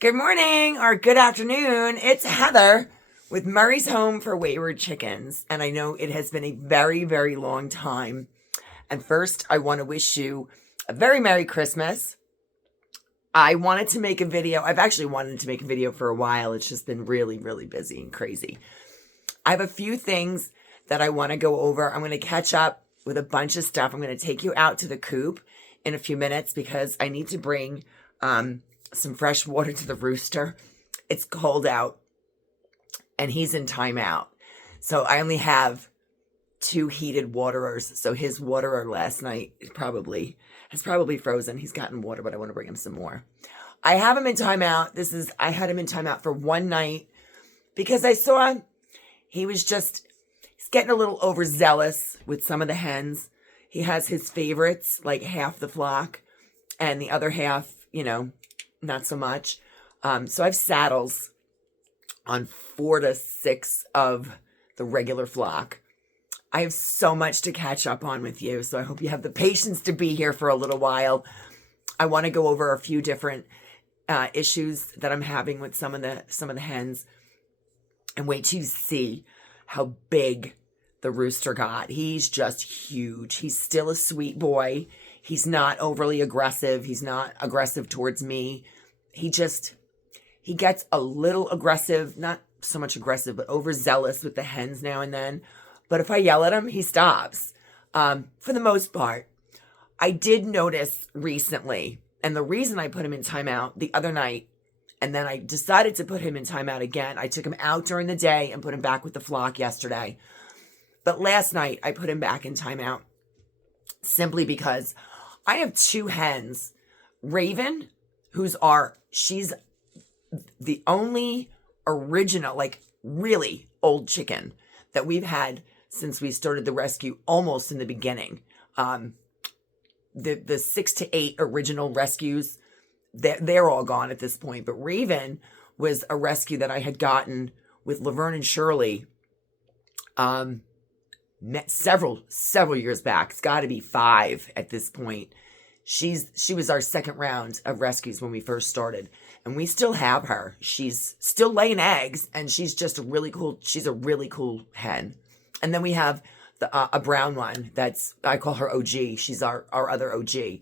Good morning or good afternoon. It's Heather with Murray's Home for Wayward Chickens. And I know it has been a very, very long time. And first, I want to wish you a very Merry Christmas. I wanted to make a video. I've actually wanted to make a video for a while. It's just been really, really busy and crazy. I have a few things that I want to go over. I'm going to catch up with a bunch of stuff. I'm going to take you out to the coop in a few minutes because I need to bring some fresh water to the rooster. It's cold out and he's in timeout. So I only have 2 heated waterers. So his waterer last night has probably frozen. He's gotten water, but I want to bring him some more. I have him in timeout. I had him in timeout for one night because I saw he's getting a little overzealous with some of the hens. He has his favorites, like half the flock, and the other half, not so much. So I have saddles on 4 to 6 of the regular flock. I have so much to catch up on with you, so I hope you have the patience to be here for a little while. I want to go over a few different issues that I'm having with some of the hens, and wait till you see how big the rooster got. He's just huge. He's still a sweet boy. He's not overly aggressive. He's not aggressive towards me. He gets a little aggressive, not so much aggressive, but overzealous with the hens now and then. But if I yell at him, he stops. For the most part, I did notice recently, and the reason I put him in timeout the other night, and then I decided to put him in timeout again. I took him out during the day and put him back with the flock yesterday. But last night, I put him back in timeout simply because I have 2 hens. Raven, she's the only original, like really old chicken that we've had since we started the rescue almost in the beginning. The 6 to 8 original rescues, they're all gone at this point. But Raven was a rescue that I had gotten with Laverne and Shirley several years back. It's got to be 5 at this point. She was our second round of rescues when we first started, and we still have her. She's still laying eggs, and she's a really cool hen. And then we have a brown one I call her OG. She's our other OG.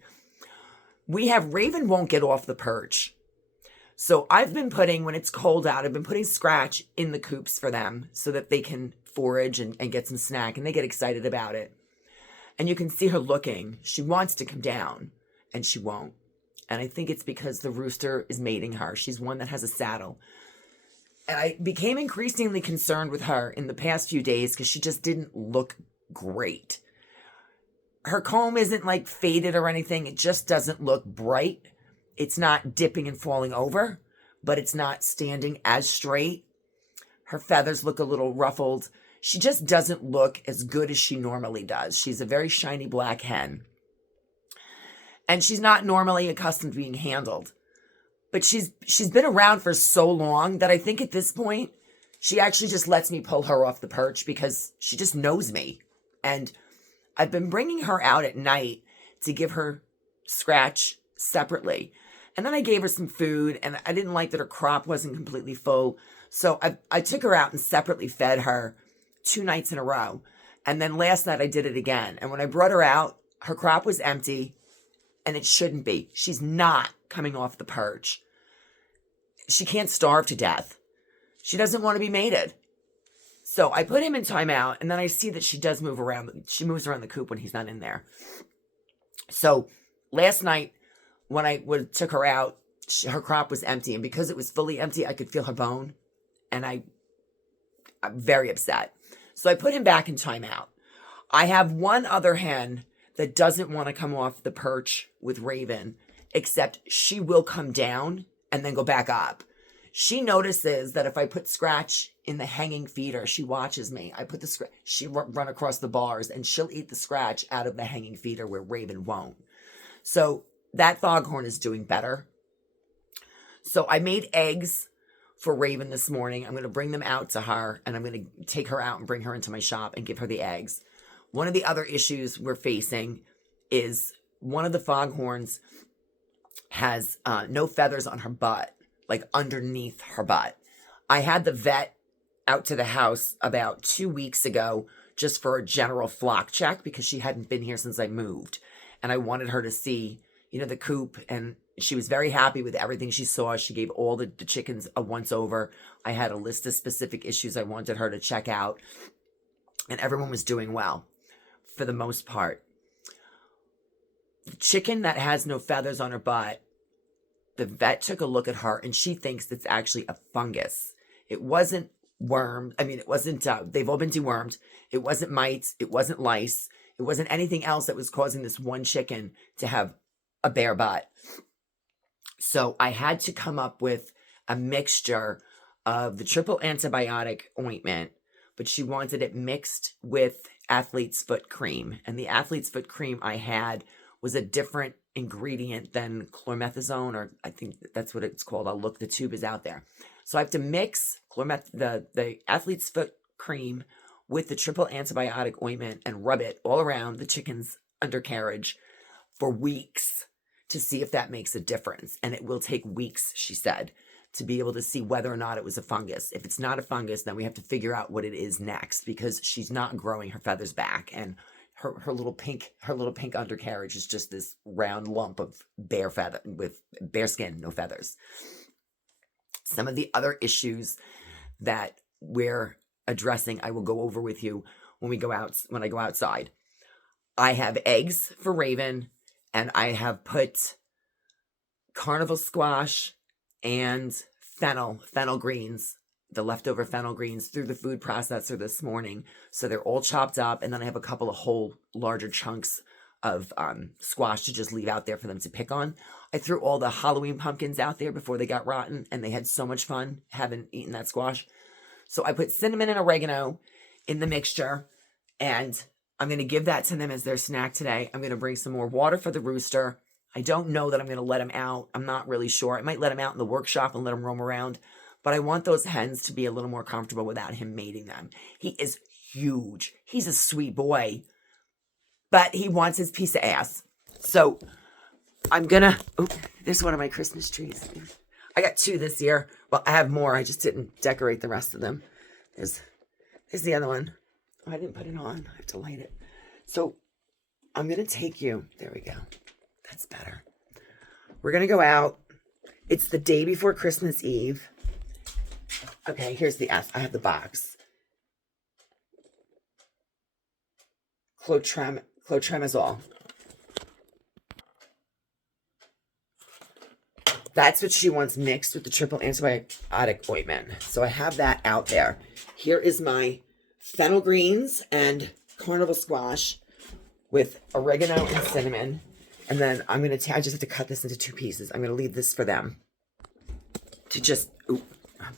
We have Raven won't get off the perch. So I've been putting, when it's cold out, I've been putting Scratch in the coops for them so that they can forage and get some snack, and they get excited about it. And you can see her looking. She wants to come down, and she won't. And I think it's because the rooster is mating her. She's one that has a saddle. And I became increasingly concerned with her in the past few days because she just didn't look great. Her comb isn't like faded or anything. It just doesn't look bright. It's not dipping and falling over, but it's not standing as straight. Her feathers look a little ruffled. She just doesn't look as good as she normally does. She's a very shiny black hen. And she's not normally accustomed to being handled. But she's been around for so long that I think at this point, she actually just lets me pull her off the perch because she just knows me. And I've been bringing her out at night to give her Scratch separately. And then I gave her some food, and I didn't like that her crop wasn't completely full. So I took her out and separately fed her 2 nights in a row. And then last night I did it again. And when I brought her out, her crop was empty, and it shouldn't be. She's not coming off the perch. She can't starve to death. She doesn't want to be mated. So I put him in timeout, and then I see that she does move around. She moves around the coop when he's not in there. So last night, when I took her out, her crop was empty, and because it was fully empty, I could feel her bone, and I'm very upset. So I put him back in timeout. I have one other hen that doesn't want to come off the perch with Raven, except she will come down and then go back up. She notices that if I put Scratch in the hanging feeder, she watches me. I put she run across the bars, and she'll eat the Scratch out of the hanging feeder where Raven won't. So that foghorn is doing better. So I made eggs for Raven this morning. I'm going to bring them out to her, and I'm going to take her out and bring her into my shop and give her the eggs. One of the other issues we're facing is one of the foghorns has no feathers on her butt. like underneath her butt. I had the vet out to the house about 2 weeks ago just for a general flock check because she hadn't been here since I moved. And I wanted her to see, you know, the coop, and she was very happy with everything she saw. She gave all the chickens a once over. I had a list of specific issues I wanted her to check out, and everyone was doing well for the most part. The chicken that has no feathers on her butt, the vet took a look at her and she thinks it's actually a fungus. It wasn't worm. I mean, it wasn't, they've all been dewormed. It wasn't mites. It wasn't lice. It wasn't anything else that was causing this one chicken to have a bare butt. So I had to come up with a mixture of the triple antibiotic ointment, but she wanted it mixed with athlete's foot cream. And the athlete's foot cream I had was a different ingredient than chlormethazone, or I think that's what it's called. I'll look, the tube is out there. So I have to mix the athlete's foot cream with the triple antibiotic ointment and rub it all around the chicken's undercarriage for weeks to see if that makes a difference. And it will take weeks, she said, to be able to see whether or not it was a fungus. If it's not a fungus, then we have to figure out what it is next, because she's not growing her feathers back, and her little pink undercarriage is just this round lump of bare feather with bare skin, no feathers. Some of the other issues that we're addressing, I will go over with you when I go outside. I have eggs for Raven, and I have put carnival squash and fennel greens, the leftover fennel greens, through the food processor this morning. So they're all chopped up, and then I have a couple of whole larger chunks of squash to just leave out there for them to pick on. I threw all the Halloween pumpkins out there before they got rotten, and they had so much fun having eaten that squash. So I put cinnamon and oregano in the mixture, and I'm going to give that to them as their snack today. I'm going to bring some more water for the rooster. I don't know that I'm going to let him out. I'm not really sure. I might let him out in the workshop and let him roam around, but I want those hens to be a little more comfortable without him mating them. He is huge. He's a sweet boy, but he wants his piece of ass. So I'm going to, there's one of my Christmas trees. I got 2 this year. Well, I have more. I just didn't decorate the rest of them. There's the other one. Oh, I didn't put it on. I have to light it. So I'm going to take you. There we go. That's better. We're going to go out. It's the day before Christmas Eve. Okay, here's the I have the box. Clotrimazole. That's what she wants mixed with the triple antibiotic ointment. So I have that out there. Here is my fennel greens and carnival squash with oregano and cinnamon. And then I just have to cut this into 2 pieces. I'm going to leave this for them to just,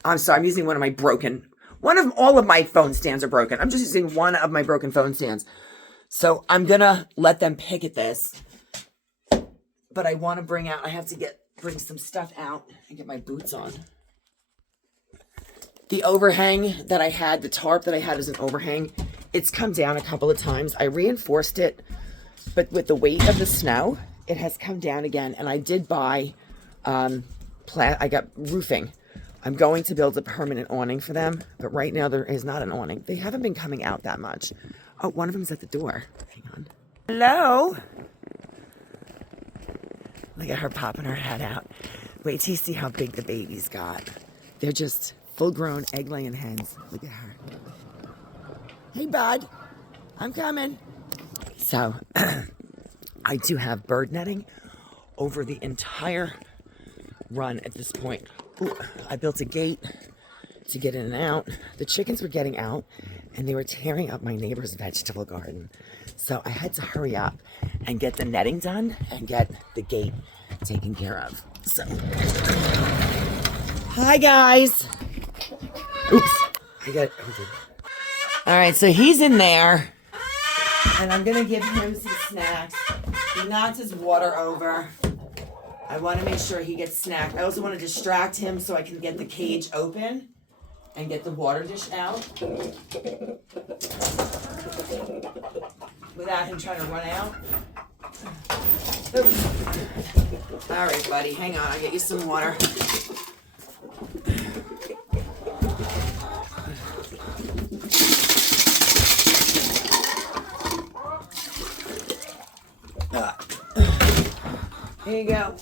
I'm sorry, I'm using all of my phone stands are broken. I'm just using one of my broken phone stands. So I'm going to let them pick at this. But I want to I have to bring some stuff out and get my boots on. The overhang that I had, the tarp that I had as an overhang, it's come down a couple of times. I reinforced it, but with the weight of the snow, it has come down again. And I did buy, I got roofing. I'm going to build a permanent awning for them, but right now there is not an awning. They haven't been coming out that much. Oh, one of them's at the door. Hang on. Hello? Look at her popping her head out. Wait till you see how big the babies got. They're just full-grown egg-laying hens. Look at her. Hey, bud. I'm coming. So, I do have bird netting over the entire run at this point. Ooh, I built a gate to get in and out. The chickens were getting out, and they were tearing up my neighbor's vegetable garden. So I had to hurry up and get the netting done and get the gate taken care of. So, hi guys. Oops. All right, so he's in there, and I'm gonna give him some snacks. He knocked his water over. I want to make sure he gets snacked. I also want to distract him so I can get the cage open and get the water dish out without him trying to run out. Oops. All right, buddy, hang on. I'll get you some water. Here you go.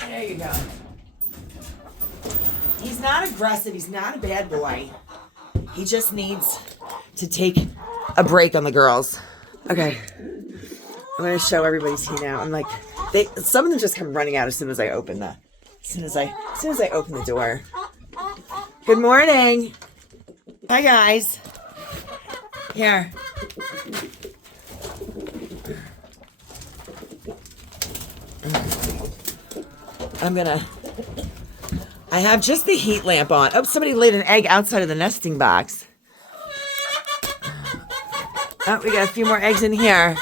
There you go. He's not aggressive. He's not a bad boy. He just needs to take a break on the girls. Okay. I'm going to show everybody tea now. I'm like, some of them just come running out as soon as I open as soon as I open the door. Good morning. Hi guys. Here. I have just the heat lamp on. Oh, somebody laid an egg outside of the nesting box. Oh, we got a few more eggs in here.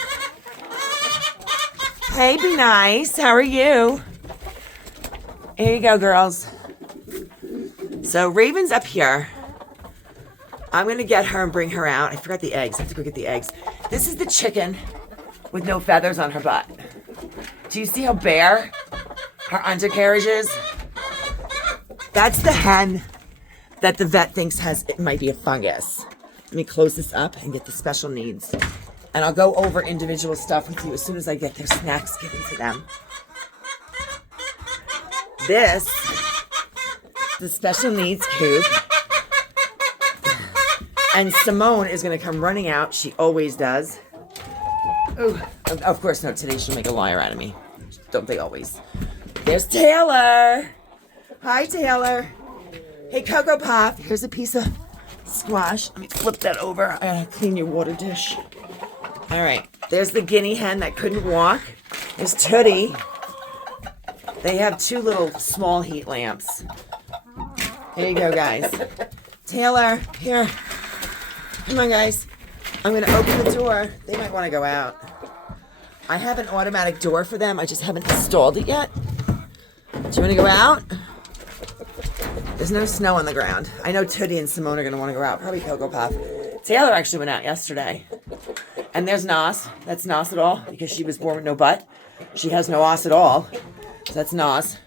Hey, be nice. How are you? Here you go, girls. So Raven's up here. I'm going to get her and bring her out. I forgot the eggs. I have to go get the eggs. This is the chicken with no feathers on her butt. Do you see how bare her undercarriage is? That's the hen that the vet thinks it might be a fungus. Let me close this up and get the special needs. And I'll go over individual stuff with you as soon as I get their snacks given to them. This, the special needs coop. And Simone is going to come running out. She always does. Ooh, of course, no, today she'll make a liar out of me. Don't they always? There's Taylor. Hi, Taylor. Hey, Cocoa Pop. Here's a piece of squash. Let me flip that over. I gotta clean your water dish. All right. There's the guinea hen that couldn't walk. There's Tootie. They have two little small heat lamps. Here you go, guys. Taylor, here. Come on, guys. I'm going to open the door. They might want to go out. I have an automatic door for them. I just haven't installed it yet. Do you want to go out? There's no snow on the ground. I know Tootie and Simone are going to want to go out. Probably Cocoa Puff. Taylor actually went out yesterday. And there's Nos. That's Nos at all because she was born with no butt. She has no os at all. So that's Nos.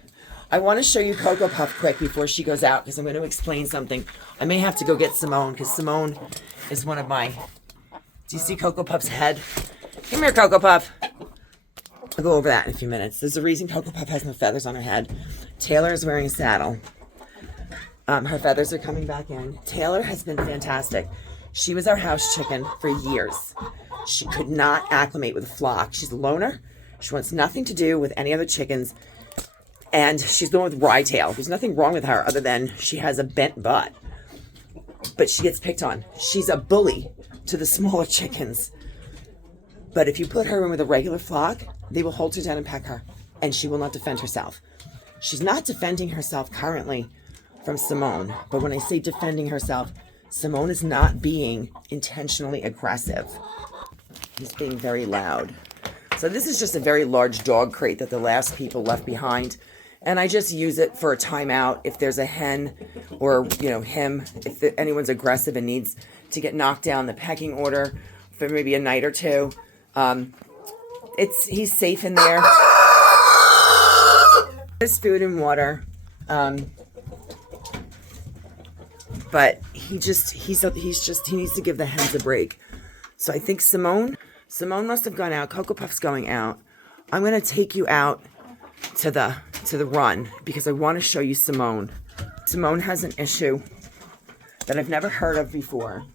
I want to show you Cocoa Puff quick before she goes out because I'm going to explain something. I may have to go get Simone because Simone is one of my... Do you see Cocoa Puff's head? Come here, Cocoa Puff. I'll go over that in a few minutes. There's a reason Cocoa Puff has no feathers on her head. Taylor is wearing a saddle. Her feathers are coming back in. Taylor has been fantastic. She was our house chicken for years. She could not acclimate with a flock. She's a loner. She wants nothing to do with any other chickens. And she's the one with Rytail. There's nothing wrong with her other than she has a bent butt. But she gets picked on. She's a bully to the smaller chickens. But if you put her in with a regular flock, they will hold her down and peck her. And she will not defend herself. She's not defending herself currently from Simone. But when I say defending herself, Simone is not being intentionally aggressive. He's being very loud. So this is just a very large dog crate that the last people left behind. And I just use it for a timeout if there's a hen or, him, if anyone's aggressive and needs to get knocked down the pecking order for maybe a night or two. He's safe in there. There's food and water. But he needs to give the hens a break. So I think Simone must have gone out. Cocoa Puff's going out. I'm going to take you out to the run because I want to show you Simone. Simone has an issue that I've never heard of before.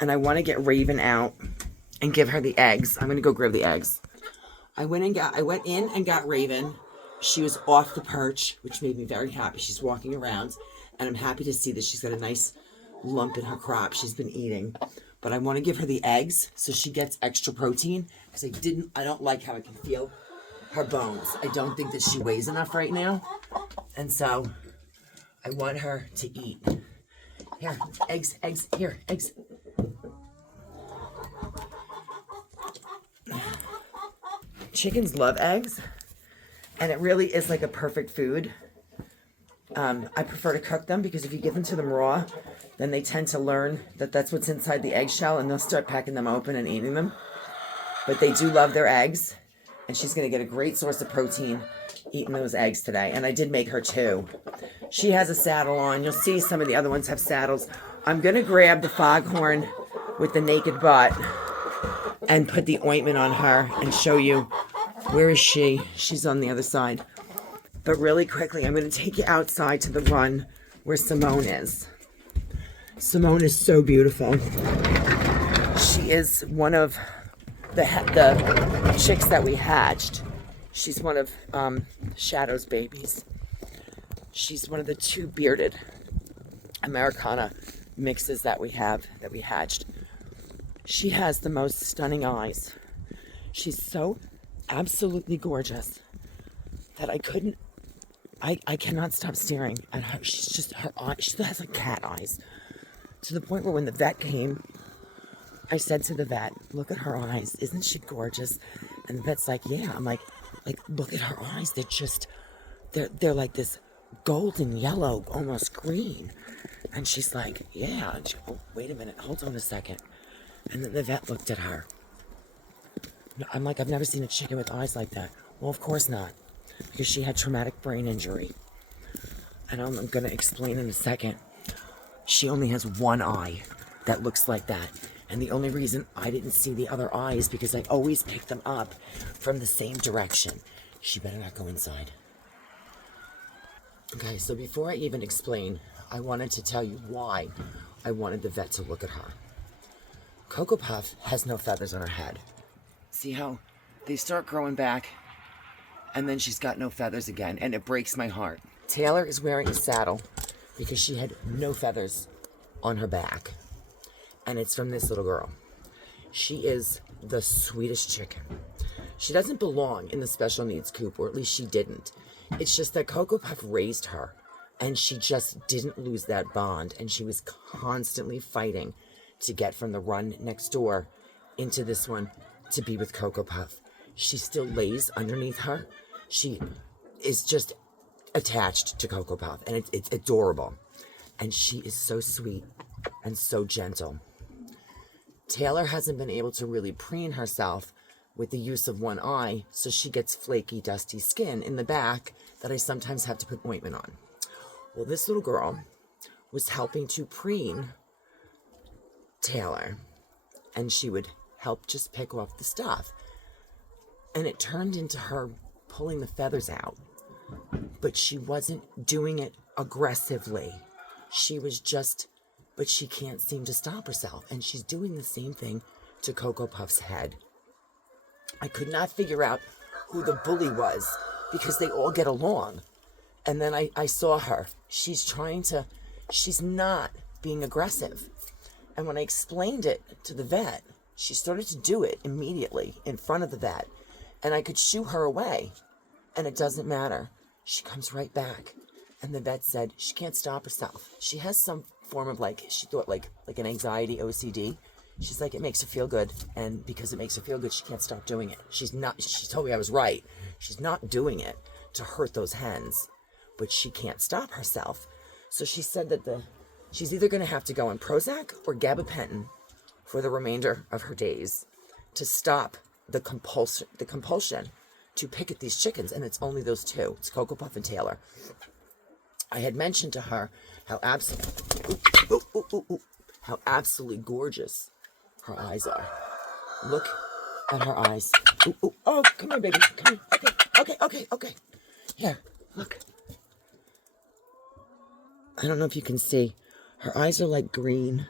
And I want to get Raven out and give her the eggs. I'm going to go grab the eggs. I went in and got Raven. She was off the perch, which made me very happy. She's walking around, and I'm happy to see that she's got a nice lump in her crop she's been eating. But I want to give her the eggs so she gets extra protein because I don't like how I can feel her bones. I don't think that she weighs enough right now. And so I want her to eat. Here, eggs, here, eggs. Chickens love eggs, and it really is like a perfect food. I prefer to cook them because if you give them to them raw, then they tend to learn that that's what's inside the eggshell, and they'll start pecking them open and eating them. But they do love their eggs, and she's going to get a great source of protein eating those eggs today. And I did make her 2. She has a saddle on. You'll see some of the other ones have saddles. I'm going to grab the foghorn with the naked butt and put the ointment on her and show you, where is she? She's on the other side. But really quickly, I'm going to take you outside to the run where Simone is. Simone is so beautiful. She is one of the chicks that we hatched. She's one of Shadow's babies. She's one of the 2 bearded Americana mixes that we hatched. She has the most stunning eyes. She's so absolutely gorgeous that I cannot stop staring at her. She's just, her eyes, she has like cat eyes. To the point where when the vet came, I said to the vet, look at her eyes. Isn't she gorgeous? And the vet's like, yeah. I'm like, look at her eyes. They're just, they're like this golden yellow, almost green. And she's like, yeah. And she, oh, wait a minute. Hold on a second. And then the vet looked at her. I'm like, I've never seen a chicken with eyes like that. Well, of course not. Because she had traumatic brain injury. And I'm going to explain in a second. She only has one eye that looks like that. And the only reason I didn't see the other eye is because I always pick them up from the same direction. She better not go inside. Okay, so before I even explain, I wanted to tell you why I wanted the vet to look at her. Cocoa Puff has no feathers on her head. See how they start growing back, and then she's got no feathers again, and it breaks my heart. Taylor is wearing a saddle because she had no feathers on her back. And it's from this little girl. She is the sweetest chicken. She doesn't belong in the special needs coop, or at least she didn't. It's just that Cocoa Puff raised her, and she just didn't lose that bond, and she was constantly fighting to get from the run next door into this one to be with Cocoa Puff. She still lays underneath her. She is just attached to Cocoa Puff, and it's adorable. And she is so sweet and so gentle. Taylor hasn't been able to really preen herself with the use of one eye, so she gets flaky, dusty skin in the back that I sometimes have to put ointment on. Well, this little girl was helping to preen Taylor, and she would help just pick off the stuff. And it turned into her pulling the feathers out, but she wasn't doing it aggressively. She was just, but she can't seem to stop herself, and she's doing the same thing to Cocoa Puff's head. I could not figure out who the bully was because they all get along. And then I saw her. She's not being aggressive. And when I explained it to the vet, she started to do it immediately in front of the vet. And I could shoo her away. And it doesn't matter. She comes right back. And the vet said she can't stop herself. She has some form of she thought like an anxiety OCD. She's like, it makes her feel good. And because it makes her feel good, she can't stop doing it. She told me I was right. She's not doing it to hurt those hens, but she can't stop herself. So she said that she's either going to have to go on Prozac or gabapentin for the remainder of her days to stop the compulsion to pick at these chickens. And it's only those two. It's Cocoa Puff and Taylor. I had mentioned to her how absolutely gorgeous her eyes are. Look at her eyes. Ooh, ooh. Oh, come here, baby. Come here. Okay. Here, look. I don't know if you can see. Her eyes are like green.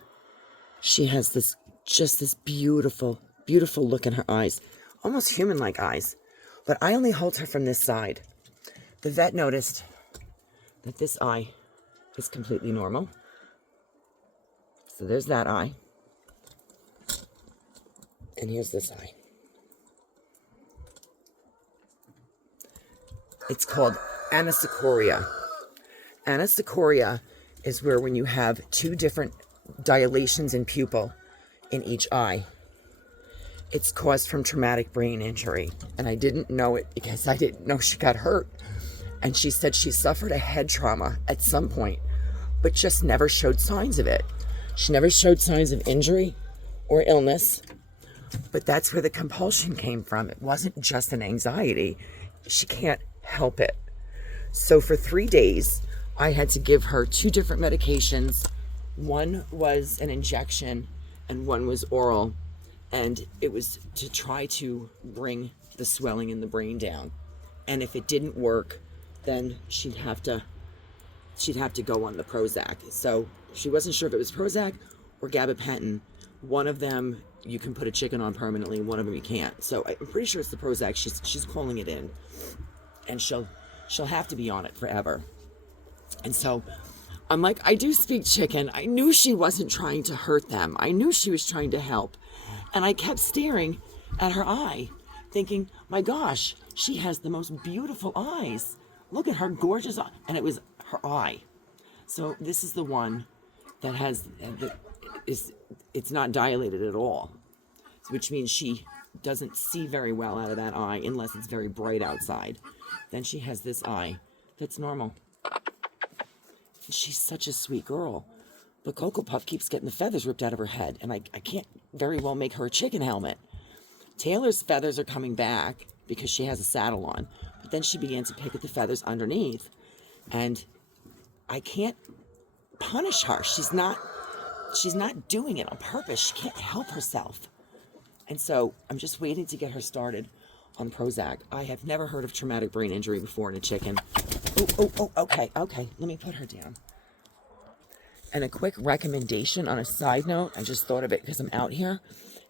She has this beautiful, beautiful look in her eyes. Almost human-like eyes. But I only hold her from this side. The vet noticed that this eye is completely normal. So there's that eye. And here's this eye. It's called Anisocoria. Anisocoria is where when you have two different dilations in pupil in each eye, it's caused from traumatic brain injury. And I didn't know it because I didn't know she got hurt. And she said she suffered a head trauma at some point, but just never showed signs of it. She never showed signs of injury or illness, but that's where the compulsion came from. It wasn't just an anxiety. She can't help it. So for 3 days, I had to give her 2 different medications. One was an injection and one was oral. And it was to try to bring the swelling in the brain down. And if it didn't work, then she'd have to go on the Prozac. So she wasn't sure if it was Prozac or gabapentin. One of them you can put a chicken on permanently, and one of them you can't. So I'm pretty sure it's the Prozac. She's calling it in, and she'll have to be on it forever. And so I'm like, I do speak chicken. I knew she wasn't trying to hurt them. I knew she was trying to help. And I kept staring at her eye, thinking, my gosh, she has the most beautiful eyes. Look at her gorgeous eye. And it was her eye. So this is the one that it's not dilated at all, which means she doesn't see very well out of that eye unless it's very bright outside. Then she has this eye that's normal. She's such a sweet girl. But Cocoa Puff keeps getting the feathers ripped out of her head, and I can't very well make her a chicken helmet. Taylor's feathers are coming back because she has a saddle on, but then she began to pick at the feathers underneath, and I can't punish her. She's not doing it on purpose. She can't help herself. And so I'm just waiting to get her started on Prozac. I have never heard of traumatic brain injury before in a chicken. Okay, let me put her down. And a quick recommendation on a side note, I just thought of it because I'm out here.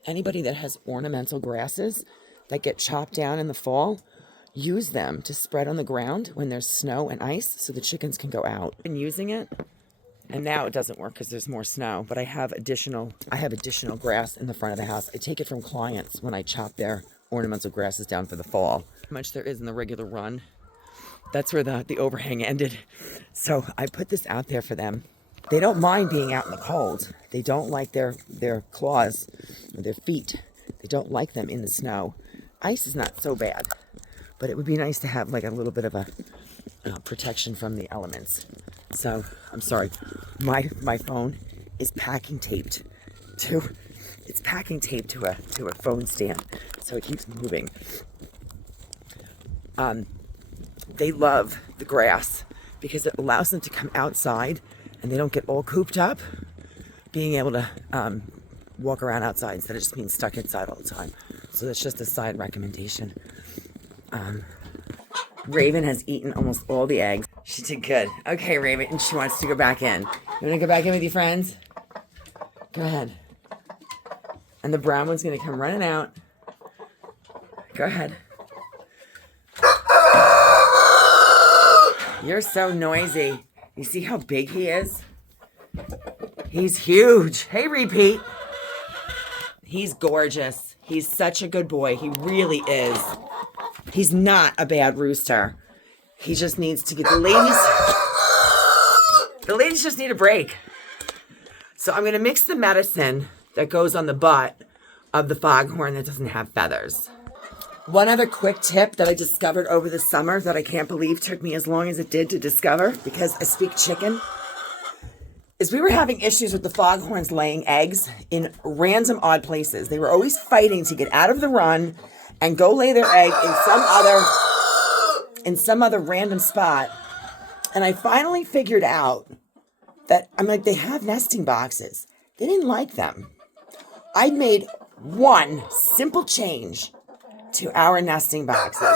Anybody that has ornamental grasses that get chopped down in the fall, use them to spread on the ground when there's snow and ice so the chickens can go out. I've been using it, and now it doesn't work because there's more snow, but I have additional grass in the front of the house. I take it from clients when I chop their ornamental grasses down for the fall. How much there is in the regular run. That's where the overhang ended. So I put this out there for them. They don't mind being out in the cold. They don't like their claws or their feet. They don't like them in the snow. Ice is not so bad, but it would be nice to have like a little bit of a protection from the elements. So I'm sorry, my phone is packing taped to a phone stand, so it keeps moving. They love the grass because it allows them to come outside and they don't get all cooped up being able to walk around outside instead of just being stuck inside all the time. So that's just a side recommendation. Raven has eaten almost all the eggs. She did good. Okay, Raven, and she wants to go back in. You want to go back in with your friends? Go ahead. And the brown one's going to come running out. Go ahead. You're so noisy. You see how big he is? He's huge. Hey, Repeat. He's gorgeous. He's such a good boy. He really is. He's not a bad rooster. He just needs to get the ladies just need a break. So I'm going to mix the medicine that goes on the butt of the foghorn that doesn't have feathers. One other quick tip that I discovered over the summer that I can't believe took me as long as it did to discover because I speak chicken is we were having issues with the foghorns laying eggs in random odd places. They were always fighting to get out of the run and go lay their egg in some other random spot. And I finally figured out that I'm like, they have nesting boxes. They didn't like them. I made one simple change to our nesting boxes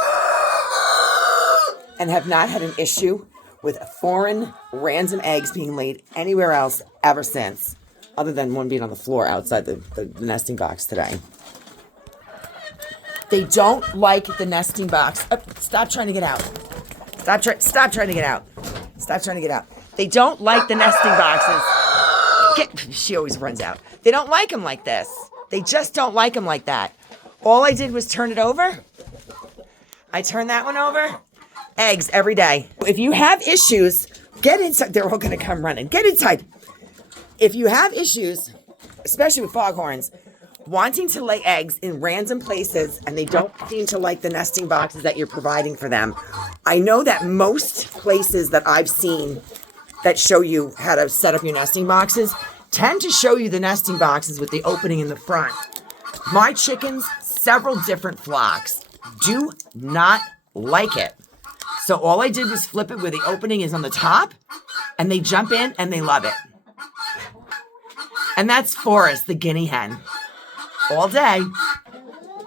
and have not had an issue with foreign random eggs being laid anywhere else ever since, other than one being on the floor outside the nesting box today. They don't like the nesting box. Oh, stop trying to get out. Stop trying to get out. Stop trying to get out. They don't like the nesting boxes. She always runs out. They don't like them like this. They just don't like them like that. All I did was turn it over. I turned that one over. Eggs every day. If you have issues, get inside. They're all going to come running. Get inside. If you have issues, especially with foghorns, wanting to lay eggs in random places and they don't seem to like the nesting boxes that you're providing for them, I know that most places that I've seen that show you how to set up your nesting boxes, tend to show you the nesting boxes with the opening in the front. My chickens, several different flocks, do not like it. So all I did was flip it where the opening is on the top, and they jump in and they love it. And that's Forrest, the guinea hen. All day.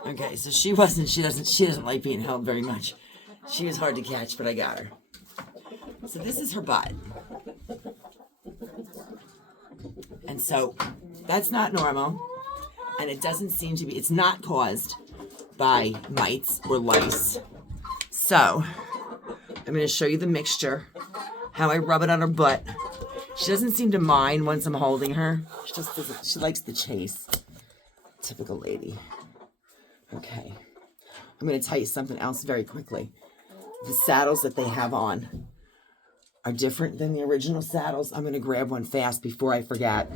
Okay, so she doesn't like being held very much. She was hard to catch, but I got her. So this is her butt. And so that's not normal. And it doesn't seem to be, it's not caused by mites or lice. So I'm going to show you the mixture, how I rub it on her butt. She doesn't seem to mind once I'm holding her. She just doesn't, she likes the chase. Typical lady. Okay. I'm going to tell you something else very quickly. The saddles that they have on are different than the original saddles. I'm going to grab one fast before I forget.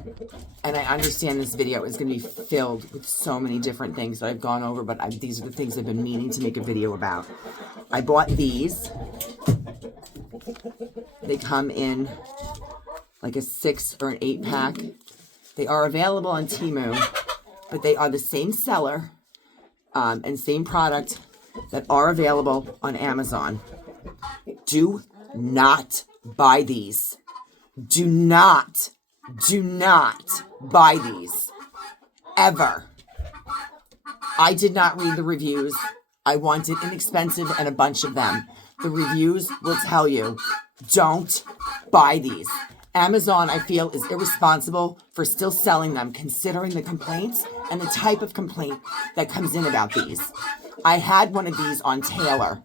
And I understand this video is going to be filled with so many different things that I've gone over, but these are the things I've been meaning to make a video about. I bought these. They come in like a 6 or an 8 pack. They are available on Timeout, but they are the same seller and same product that are available on Amazon. Do not buy these. Do not buy these. Ever. I did not read the reviews. I wanted inexpensive and a bunch of them. The reviews will tell you, don't buy these. Amazon, I feel, is irresponsible for still selling them, considering the complaints and the type of complaint that comes in about these. I had one of these on Taylor.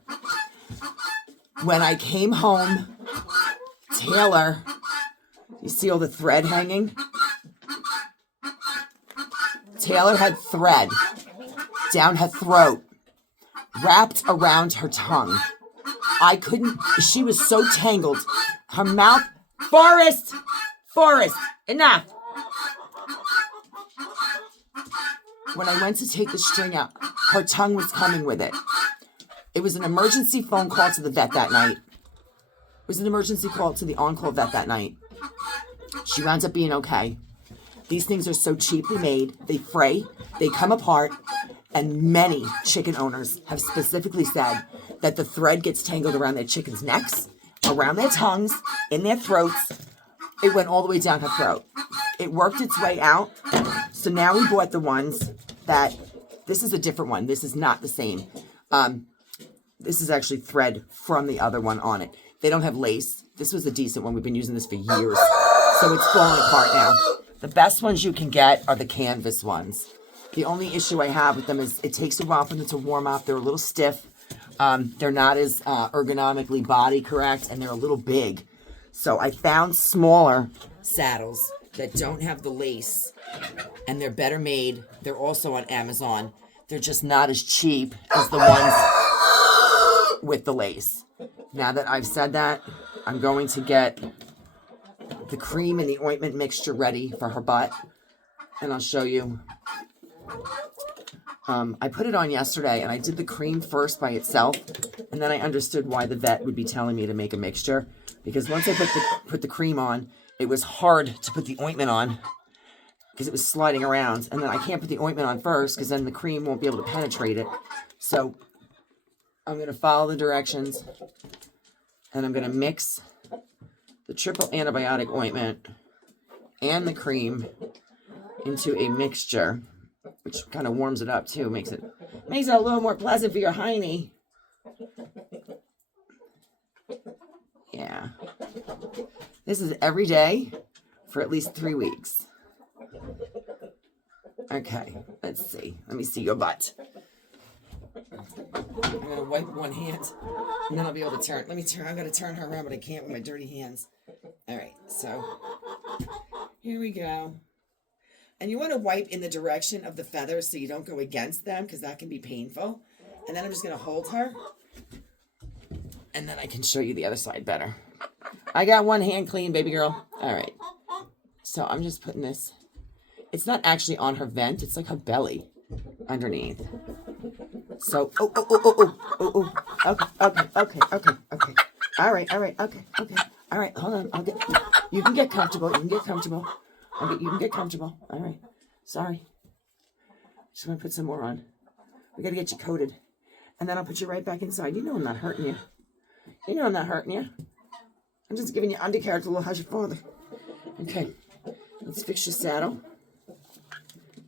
When I came home, Taylor, you see all the thread hanging? Taylor had thread down her throat, wrapped around her tongue. I couldn't, she was so tangled. Her mouth, Forrest, enough. When I went to take the string out, her tongue was coming with it. It was an emergency phone call to the vet that night. It was an emergency call to the on-call vet that night. She wound up being okay. These things are so cheaply made. They fray, they come apart, and many chicken owners have specifically said that the thread gets tangled around their chickens' necks, around their tongues, in their throats. It went all the way down her throat. It worked its way out. So now we bought the ones that, this is a different one. This is not the same. This is actually thread from the other one on it. They don't have lace. This was a decent one. We've been using this for years. So it's falling apart now. The best ones you can get are the canvas ones. The only issue I have with them is it takes a while for them to warm up. They're a little stiff. They're not as ergonomically body correct, and they're a little big. So I found smaller saddles that don't have the lace, and they're better made. They're also on Amazon. They're just not as cheap as the ones with the lace. Now that I've said that, I'm going to get the cream and the ointment mixture ready for her butt, and I'll show you. I put it on yesterday, and I did the cream first by itself, and then I understood why the vet would be telling me to make a mixture, because once I put the cream on, it was hard to put the ointment on because it was sliding around, and then I can't put the ointment on first because then the cream won't be able to penetrate it. So I'm going to follow the directions, and I'm going to mix the triple antibiotic ointment and the cream into a mixture, which kind of warms it up too, makes it a little more pleasant for your hiney. Yeah. This is every day for at least 3 weeks. Okay, let's see. Let me see your butt. I'm going to wipe one hand, and then I'll be able to turn. I'm going to turn her around, but I can't with my dirty hands. All right, so here we go. And you want to wipe in the direction of the feathers so you don't go against them, because that can be painful. And then I'm just going to hold her, and then I can show you the other side better. I got one hand clean, baby girl. All right. So I'm just putting this. It's not actually on her vent. It's like her belly underneath. So, okay. All right, okay. All right, hold on. You can get comfortable. You can get comfortable. All right. Sorry. Just want to put some more on. We got to get you coated. And then I'll put you right back inside. You know I'm not hurting you. You know I'm not hurting you. I'm just giving you undercarriage a little how's your father. Okay. Let's fix your saddle.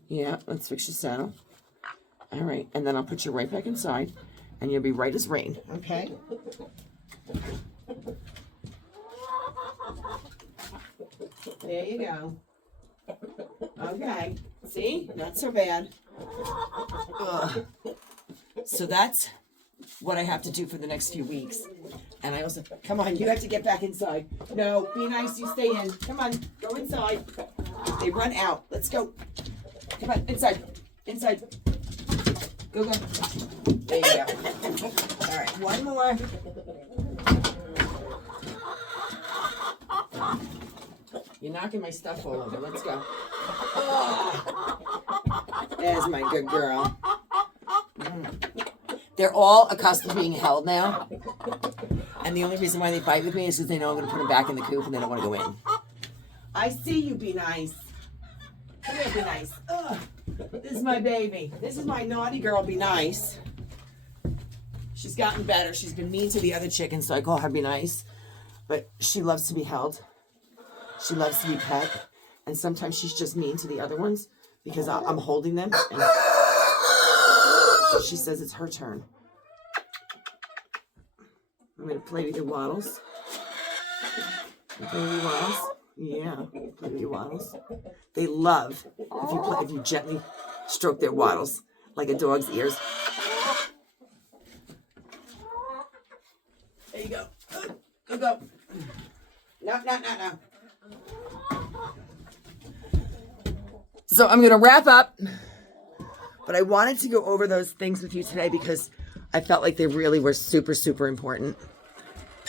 Yeah, let's fix your saddle. All right. And then I'll put you right back inside. And you'll be right as rain. Okay? There you go. Okay. See? Not so bad. Ugh. So that's what I have to do for the next few weeks. And I also, come on, you have to get back inside. No, be nice, you stay in. Come on, go inside. They run out. Let's go. Come on, inside. Inside. Go, go. There you go. All right, one more. You're knocking my stuff all over. Let's go. Oh, there's my good girl. They're all accustomed to being held now. And the only reason why they fight with me is because they know I'm going to put them back in the coop and they don't want to go in. I see you, Be Nice. Come here, Be Nice. Ugh. This is my baby. This is my naughty girl, Be Nice. She's gotten better. She's been mean to the other chickens, so I call her Be Nice. But she loves to be held. She loves to be pet. And sometimes she's just mean to the other ones because I'm holding them. And she says it's her turn. I'm going to play with your waddles. Play with your waddles. Yeah, play with your waddles. They love if you gently stroke their waddles like a dog's ears. There you go. Go, go. No. So I'm going to wrap up. But I wanted to go over those things with you today because I felt like they really were super, super important.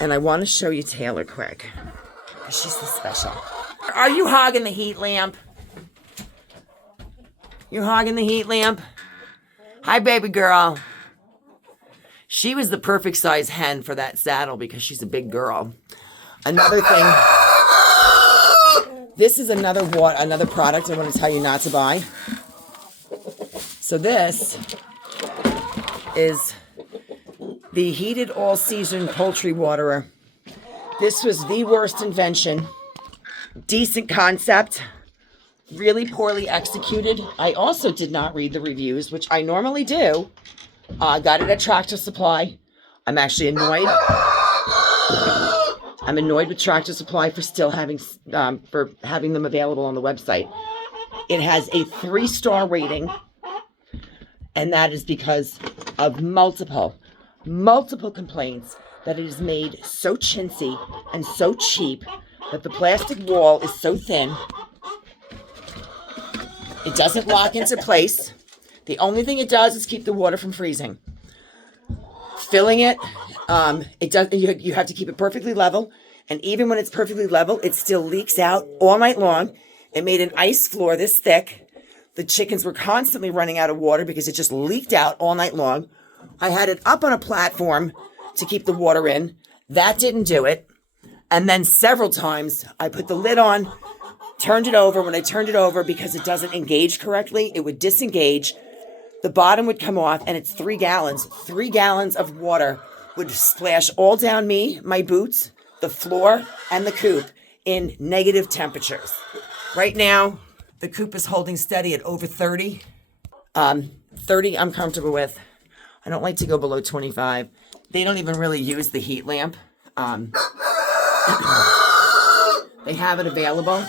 And I want to show you Taylor quick. She's so special. Are you hogging the heat lamp? You hogging the heat lamp? Hi, baby girl. She was the perfect size hen for that saddle because she's a big girl. Another thing. This is another product I want to tell you not to buy. So this is the heated all-season poultry waterer. This was the worst invention. Decent concept. Really poorly executed. I also did not read the reviews, which I normally do. Got it at Tractor Supply. I'm actually annoyed. I'm annoyed with Tractor Supply for still having them available on the website. It has a 3-star rating. And that is because of multiple complaints that it is made so chintzy and so cheap that the plastic wall is so thin. It doesn't lock into place. The only thing it does is keep the water from freezing. Filling it, you have to keep it perfectly level. And even when it's perfectly level, it still leaks out all night long. It made an ice floor this thick. The chickens were constantly running out of water because it just leaked out all night long. I had it up on a platform to keep the water in. That didn't do it. And then several times I put the lid on, turned it over. When I turned it over, because it doesn't engage correctly, it would disengage. The bottom would come off, and it's 3 gallons. 3 gallons of water would splash all down me, my boots, the floor, and the coop in negative temperatures. Right now, the coop is holding steady at over 30. 30 I'm comfortable with. I don't like to go below 25. They don't even really use the heat lamp. They have it available.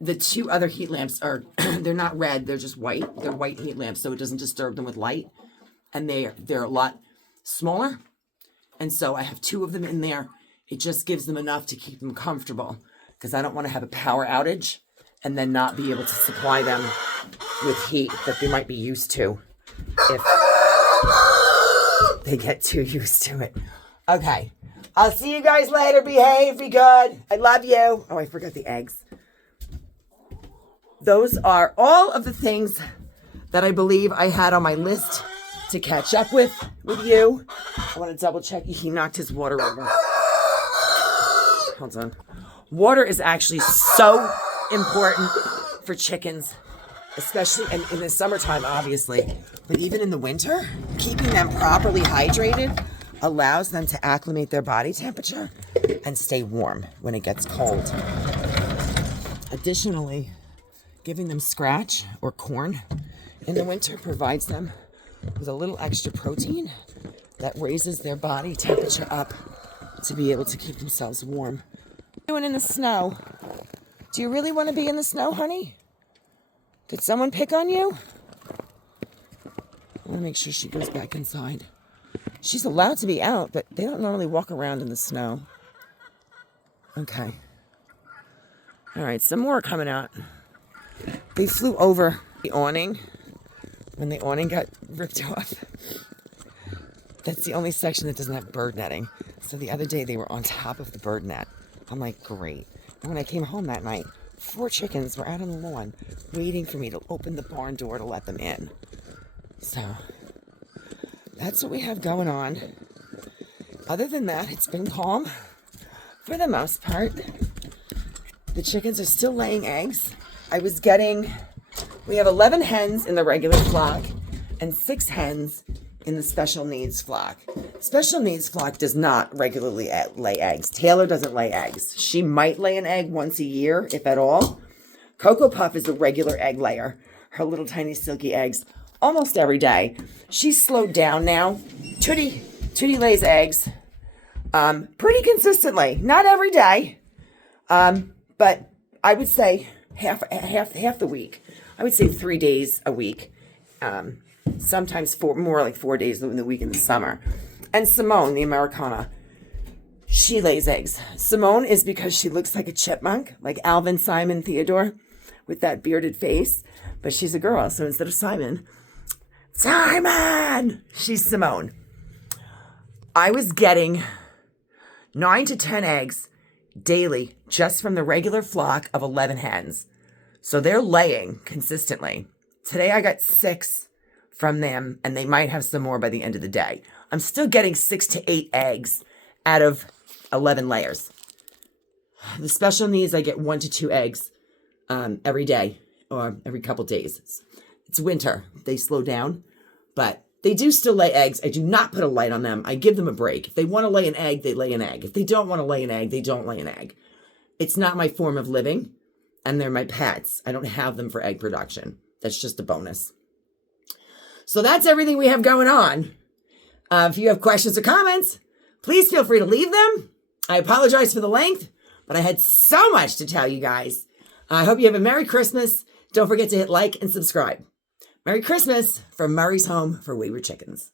The 2 other heat lamps are, they're not red, they're just white. They're white heat lamps, so it doesn't disturb them with light. And they're a lot smaller. And so I have 2 of them in there. It just gives them enough to keep them comfortable, because I don't want to have a power outage and then not be able to supply them with heat that they might be used to if they get too used to it. Okay. I'll see you guys later. Behave. Be good. I love you. Oh, I forgot the eggs. Those are all of the things that I believe I had on my list to catch up with you. I want to double check. He knocked his water over. Hold on. Water is actually so important for chickens, especially in the summertime, obviously. But even in the winter, keeping them properly hydrated allows them to acclimate their body temperature and stay warm when it gets cold. Additionally, giving them scratch or corn in the winter provides them with a little extra protein that raises their body temperature up to be able to keep themselves warm. Doing in the snow. Do you really want to be in the snow, honey? Did someone pick on you? I want to make sure she goes back inside. She's allowed to be out, but they don't normally walk around in the snow. Okay. All right, some more are coming out. They flew over the awning when the awning got ripped off. That's the only section that doesn't have bird netting. So the other day they were on top of the bird net. I'm like, great. And when I came home that night, 4 chickens were out on the lawn waiting for me to open the barn door to let them in. So that's what we have going on. Other than that, it's been calm for the most part. The chickens are still laying eggs. We have 11 hens in the regular flock and 6 hens in the special needs flock. Special needs flock does not regularly lay eggs. Taylor doesn't lay eggs. She might lay an egg once a year, if at all. Cocoa Puff is a regular egg layer. Her little tiny silky eggs almost every day. She's slowed down now. Tootie lays eggs pretty consistently. Not every day, but I would say half the week. I would say 3 days a week. Sometimes more like 4 days in the week in the summer. And Simone, the Americana, she lays eggs. Simone is because she looks like a chipmunk, like Alvin, Simon, Theodore, with that bearded face. But she's a girl, so instead of Simon, she's Simone. I was getting 9 to 10 eggs daily just from the regular flock of 11 hens. So they're laying consistently. Today I got 6 from them, and they might have some more by the end of the day. I'm still getting 6 to 8 eggs out of 11 layers. The special needs, I get 1 to 2 eggs every day or every couple days. It's winter. They slow down, but they do still lay eggs. I do not put a light on them. I give them a break. If they want to lay an egg, they lay an egg. If they don't want to lay an egg, they don't lay an egg. It's not my form of living, and they're my pets. I don't have them for egg production. That's just a bonus. So that's everything we have going on. If you have questions or comments, please feel free to leave them. I apologize for the length, but I had so much to tell you guys. I hope you have a Merry Christmas. Don't forget to hit like and subscribe. Merry Christmas from Murray's Home for Wayward Chickens.